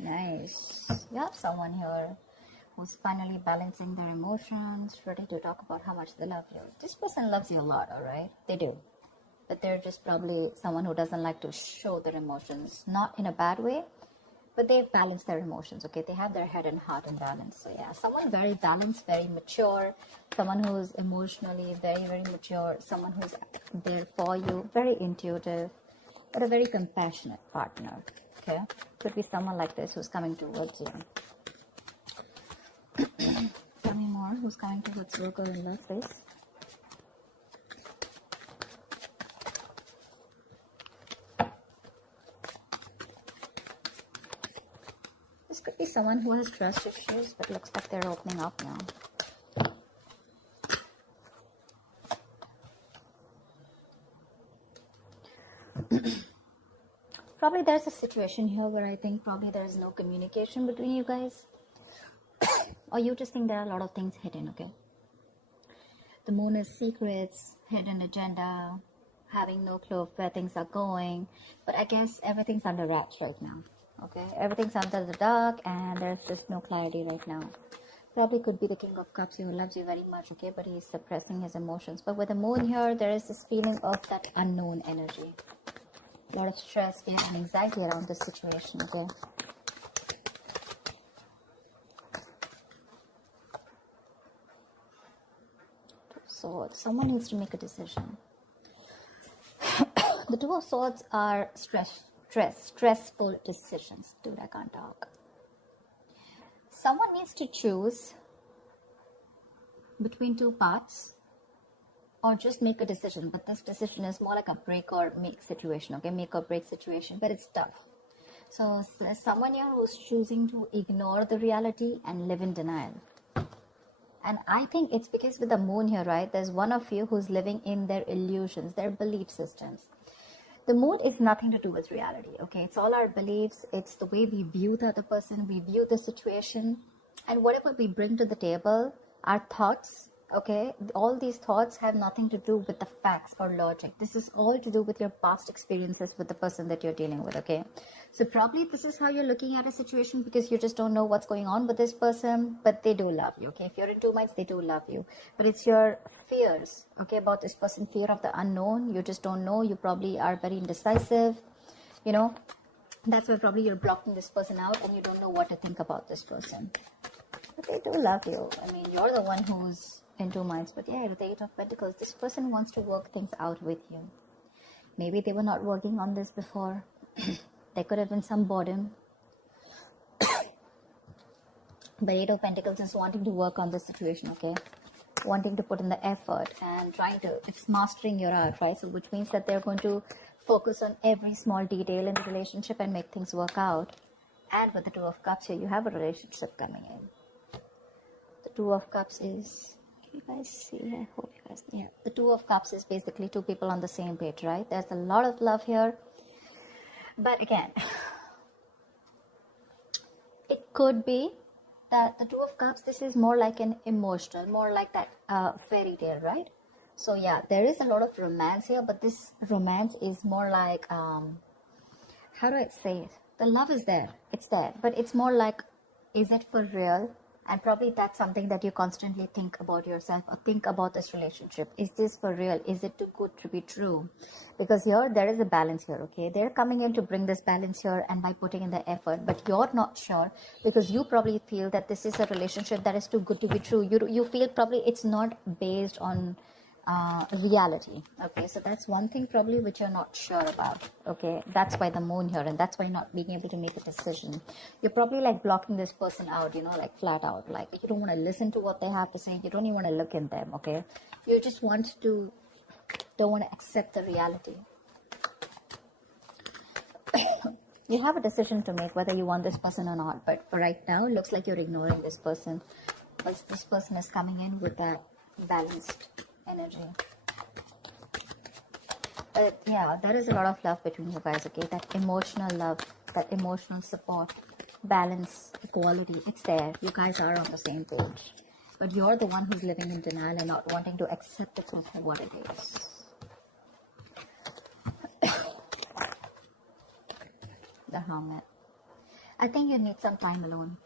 Nice. You have someone here who's finally balancing their emotions, ready to talk about how much they love you. This person loves you a lot, alright? They do. But they're just probably someone who doesn't like to show their emotions, not in a bad way, but they've balanced their emotions, okay? They have their head and heart in balance. So yeah, someone very balanced, very mature, someone who's emotionally very, very mature, someone who's there for you, very intuitive, but a very compassionate partner, okay? Could be someone like this who's coming towards you. Tell me more. Who's coming towards Virgo in love, please? This could be someone who has trust issues, but looks like they're opening up now. Probably there's a situation here where I think probably there's no communication between you guys. Or you just think there are a lot of things hidden, okay? The moon is secrets, hidden agenda, having no clue of where things are going. But I guess everything's under wraps right now, okay? Everything's under the dark and there's just no clarity right now. Probably could be the King of Cups who loves you very much, okay? But he's suppressing his emotions. But with the moon here, there is this feeling of that unknown energy. A lot of stress, fear, and anxiety around this situation, okay? Swords. Someone needs to make a decision. The Two of Swords are stressful decisions. Dude, I can't talk. Someone needs to choose between two paths or just make a decision. But this decision is more like a break or make situation, okay? Make or break situation, but it's tough. So there's someone here who's choosing to ignore the reality and live in denial. And I think it's because with the moon here, right, there's one of you who's living in their illusions, their belief systems. The moon is nothing to do with reality, okay? It's all our beliefs. It's the way we view the other person, we view the situation. And whatever we bring to the table, our thoughts, okay? All these thoughts have nothing to do with the facts or logic. This is all to do with your past experiences with the person that you're dealing with, okay? So probably this is how you're looking at a situation because you just don't know what's going on with this person, but they do love you, okay? If you're in two minds, they do love you. But it's your fears, okay, about this person, fear of the unknown. You just don't know. You probably are very indecisive, you know? That's why probably you're blocking this person out and you don't know what to think about this person. But they do love you. I mean, you're the one who's in two minds. But yeah, with the Eight of Pentacles, this person wants to work things out with you. Maybe they were not working on this before. There could have been some boredom. But Eight of Pentacles is wanting to work on the situation, okay? Wanting to put in the effort and trying to, it's mastering your art, right? So which means that they're going to focus on every small detail in the relationship and make things work out. And with the Two of Cups here, you have a relationship coming in. The Two of Cups is, can you guys see? I hope you guys, yeah. The Two of Cups is basically two people on the same page, right? There's a lot of love here. But again, it could be that the Two of Cups, this is more like an emotional, more like that fairy tale, right? So yeah, there is a lot of romance here, but this romance is more like, how do I say it? The love is there, it's there, but it's more like, is it for real? And probably that's something that you constantly think about yourself or think about this relationship. Is this for real? Is it too good to be true? Because here, there is a balance here, okay? They're coming in to bring this balance here and by putting in the effort, but you're not sure because you probably feel that this is a relationship that is too good to be true. You feel probably it's not based on reality, okay? So that's one thing probably which you're not sure about, okay? That's why the moon here, and that's why you're not being able to make a decision. You're probably like blocking this person out, you know, like flat out, like you don't want to listen to what they have to say. You don't even want to look in them, okay? You just don't want to accept the reality. You have a decision to make whether you want this person or not, but for right now, it looks like you're ignoring this person because this person is coming in with that balanced energy. But yeah, there is a lot of love between you guys, okay? That emotional love, that emotional support, balance, equality, it's there. You guys are on the same page. But you're the one who's living in denial and not wanting to accept it for what it is. The Hermit. I think you need some time alone.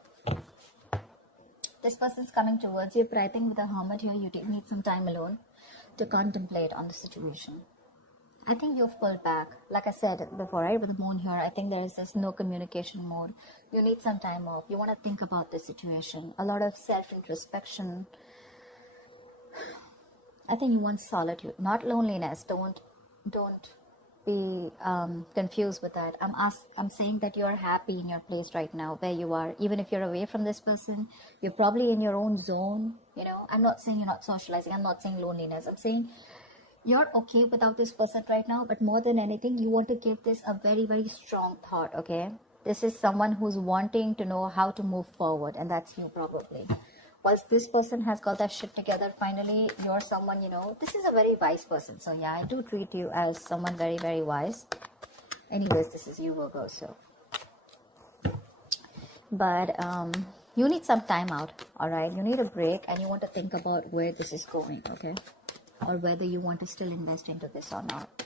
This person's coming towards you, but I think with the Hermit here, you need some time alone to contemplate on the situation. I think you've pulled back. Like I said before, right, with the moon here, I think there is this no communication mode. You need some time off. You want to think about the situation. A lot of self-introspection. I think you want solitude, not loneliness. Don't be confused with that. I'm saying that you're happy in your place right now, where you are. Even if you're away from this person, you're probably in your own zone. You know, I'm not saying you're not socializing. I'm not saying loneliness. I'm saying you're okay without this person right now, but more than anything, you want to give this a very, very strong thought, okay? This is someone who's wanting to know how to move forward, and that's you probably. Whilst this person has got that shit together, finally, you're someone, you know, this is a very wise person. So yeah, I do treat you as someone very, very wise. Anyways, this is you, Virgo, so. But you need some time out, all right? You need a break, and you want to think about where this is going, okay? Or whether you want to still invest into this or not.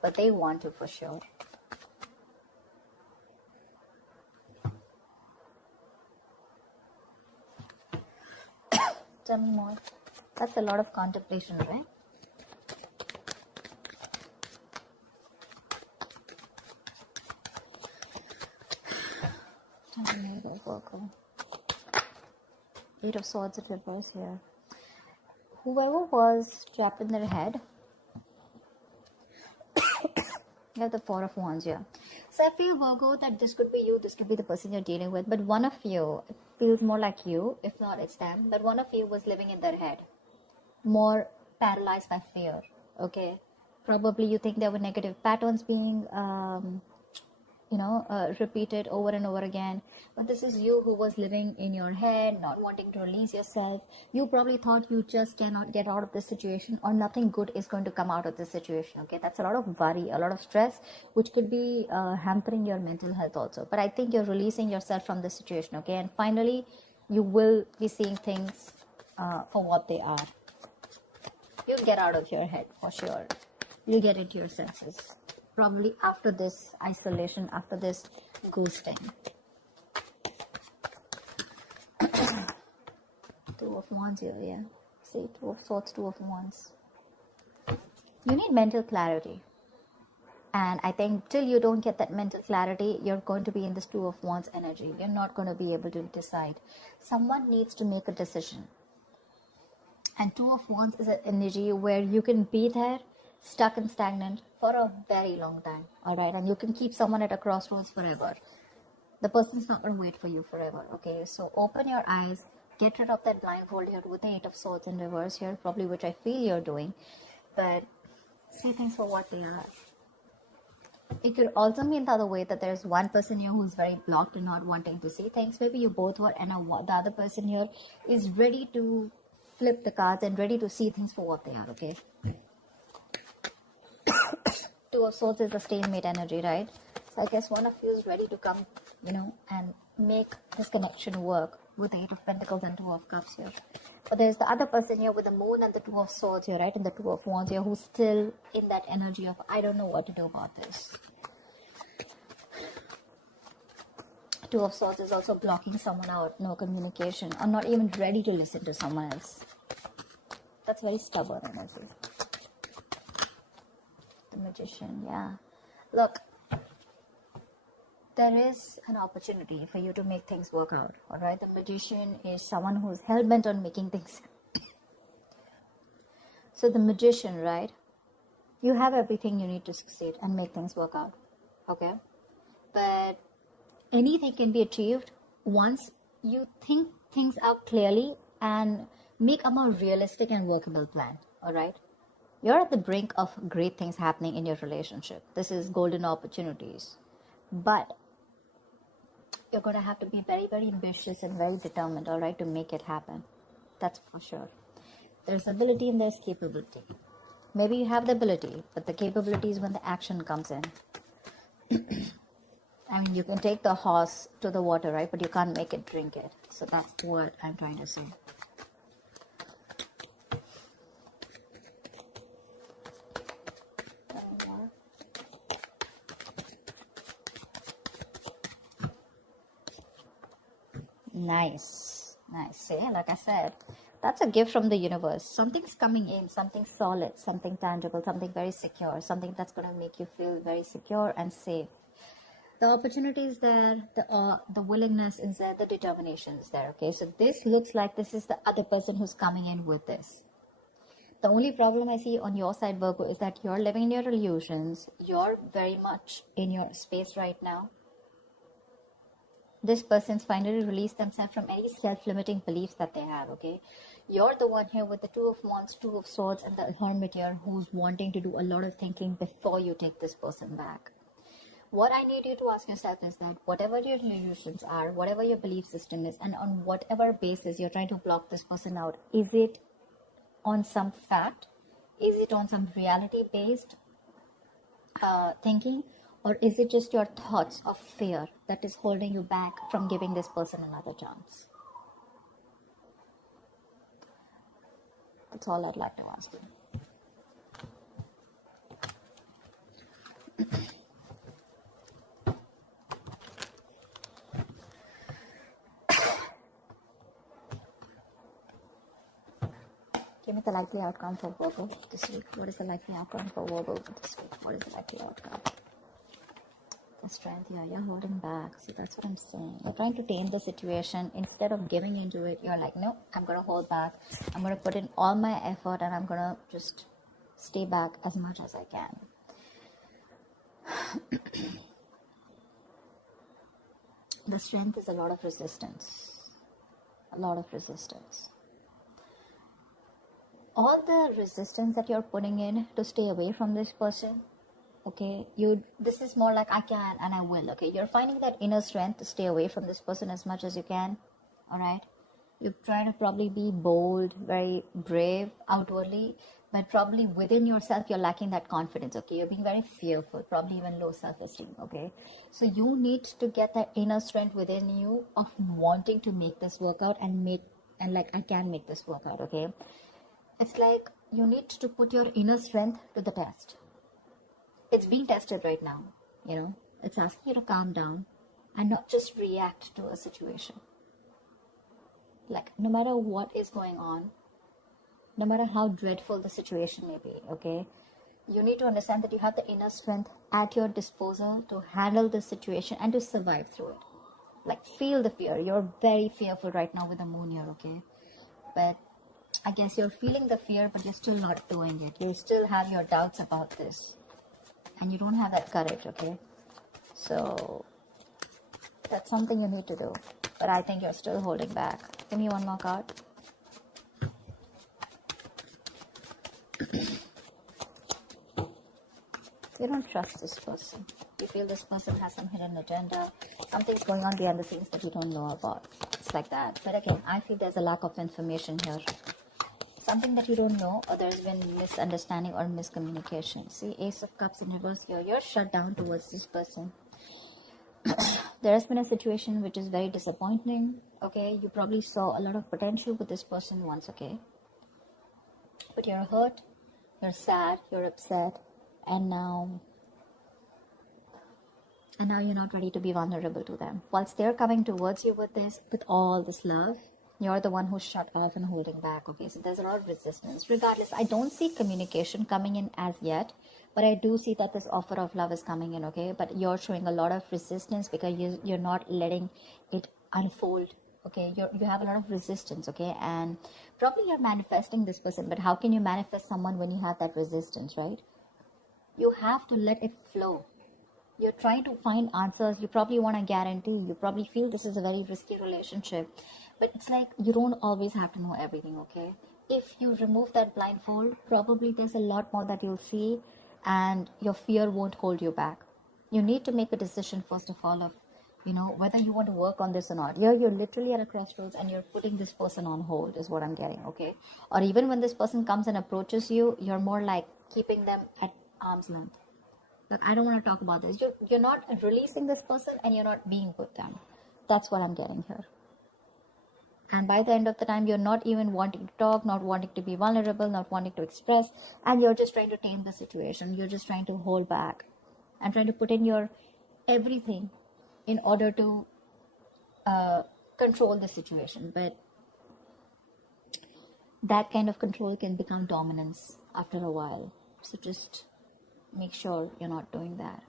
But they want to for sure. Tell me more. That's a lot of contemplation, right? Tell me more, Virgo. 8 of Swords in reverse here. Whoever was trapped in their head, you have the 4 of Wands here. So I feel, Virgo, that this could be you, this could be the person you're dealing with, but one of you, it feels more like you, if not it's them, but one of you was living in their head, more paralyzed by fear, okay? Probably you think there were negative patterns being repeated over and over again, but this is you who was living in your head, not wanting to release yourself. You probably thought you just cannot get out of this situation, or nothing good is going to come out of this situation, okay? That's a lot of worry, a lot of stress, which could be hampering your mental health also. But I think you're releasing yourself from this situation, okay? And finally, you will be seeing things for what they are. You'll get out of your head for sure. You'll get into your senses. Probably after this isolation, after this ghosting. 2 of Wands here, yeah. See, 2 of Swords, 2 of Wands. You need mental clarity. And I think till you don't get that mental clarity, you're going to be in this 2 of Wands energy. You're not going to be able to decide. Someone needs to make a decision. And 2 of Wands is an energy where you can be there, stuck and stagnant for a very long time, all right? And you can keep someone at a crossroads forever. The person's not going to wait for you forever, okay? So open your eyes, get rid of that blindfold here with the 8 of Swords in reverse here, probably, which I feel you're doing, but see things for what they are. It could also mean the other way, that there's one person here who's very blocked and not wanting to see things. Maybe you both were, and the other person here is ready to flip the cards and ready to see things for what they are, okay? 2 of Swords is the stalemate energy, right? So I guess one of you is ready to come, and make this connection work with the 8 of Pentacles and 2 of Cups here. But there's the other person here with the Moon and the 2 of Swords here, right? And the 2 of Wands here, who's still in that energy of, I don't know what to do about this. 2 of Swords is also blocking someone out, no communication, or not even ready to listen to someone else. That's very stubborn energy. The Magician, yeah. Look, there is an opportunity for you to make things work out, all right? The Magician is someone who's hell-bent on making things. So the Magician, right? You have everything you need to succeed and make things work out, okay? But anything can be achieved once you think things out clearly and make a more realistic and workable plan, all right? You're at the brink of great things happening in your relationship. This is golden opportunities. But you're going to have to be very, very ambitious and very determined, all right, to make it happen. That's for sure. There's ability and there's capability. Maybe you have the ability, but the capability is when the action comes in. I mean, you can take the horse to the water, right? But you can't make it drink it. So that's what I'm trying to say. Nice. See, like I said, that's a gift from the universe. Something's coming in, something solid, something tangible, something very secure, something that's going to make you feel very secure and safe. The opportunity is there, the willingness is there, the determination is there. Okay, so this looks like this is the other person who's coming in with this. The only problem I see on your side, Virgo, is that you're living in your illusions. You're very much in your space right now. This person's finally released themselves from any self-limiting beliefs that they have, okay? You're the one here with the Two of Wands, Two of Swords, and the Hermit here who's wanting to do a lot of thinking before you take this person back. What I need you to ask yourself is that whatever your illusions are, whatever your belief system is, and on whatever basis you're trying to block this person out, is it on some fact? Is it on some reality-based thinking? Or is it just your thoughts of fear that is holding you back from giving this person another chance? That's all I'd like to ask you. Give me the likely outcome for Virgo this week. What is the likely outcome for Virgo this week? What is the likely outcome? The strength, yeah, you're holding back. See, that's what I'm saying. You're trying to tame the situation. Instead of giving into it, you're like, no, I'm going to hold back. I'm going to put in all my effort and I'm going to just stay back as much as I can. The strength is a lot of resistance. A lot of resistance. All the resistance that you're putting in to stay away from this person, okay, this is more like I can and I will, okay? You're finding that inner strength to stay away from this person as much as you can, all right? You try to probably be bold, very brave outwardly, but probably within yourself, you're lacking that confidence, okay? You're being very fearful, probably even low self-esteem, okay? So you need to get that inner strength within you of wanting to make this work out and like, I can make this work out, okay? It's like you need to put your inner strength to the test. It's being tested right now, you know. It's asking you to calm down and not just react to a situation. Like, no matter what is going on, no matter how dreadful the situation may be, okay, you need to understand that you have the inner strength at your disposal to handle the situation and to survive through it. Like, feel the fear. You're very fearful right now with the moon here, okay? But I guess you're feeling the fear, but you're still not doing it. You still have your doubts about this. And you don't have that courage, okay? So, that's something you need to do. But I think you're still holding back. Give me one more card. You don't trust this person. You feel this person has some hidden agenda. Something's going on behind the scenes that you don't know about. It's like that. But again, I feel there's a lack of information here. Something that you don't know, or there's been misunderstanding or miscommunication. See, Ace of Cups in reverse here. You're shut down towards this person. There has been a situation which is very disappointing. Okay, you probably saw a lot of potential with this person once, okay? But you're hurt, you're sad, you're upset, and now you're not ready to be vulnerable to them. Whilst they're coming towards you with all this love, you're the one who's shut off and holding back, okay? So there's a lot of resistance. Regardless, I don't see communication coming in as yet, but I do see that this offer of love is coming in, okay? But you're showing a lot of resistance because you're not letting it unfold, okay? You have a lot of resistance, okay? And probably you're manifesting this person, but how can you manifest someone when you have that resistance, right? You have to let it flow. You're trying to find answers. You probably want a guarantee. You probably feel this is a very risky relationship. But it's like you don't always have to know everything, okay? If you remove that blindfold, probably there's a lot more that you'll see and your fear won't hold you back. You need to make a decision, first of all, of, you know, whether you want to work on this or not. You're literally at a crossroads and you're putting this person on hold is what I'm getting, okay? Or even when this person comes and approaches you, you're more like keeping them at arm's length. Look, I don't want to talk about this. You're not releasing this person and you're not being with them. That's what I'm getting here. And by the end of the time, you're not even wanting to talk, not wanting to be vulnerable, not wanting to express, and you're just trying to tame the situation. You're just trying to hold back and trying to put in your everything in order to control the situation, but that kind of control can become dominance after a while. So just make sure you're not doing that.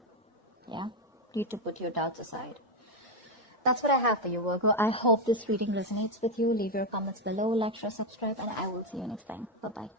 Yeah, you need to put your doubts aside. That's what I have for you, Virgo. I hope this reading resonates with you. Leave your comments below, like, share, subscribe, and I will see you next time. Bye-bye.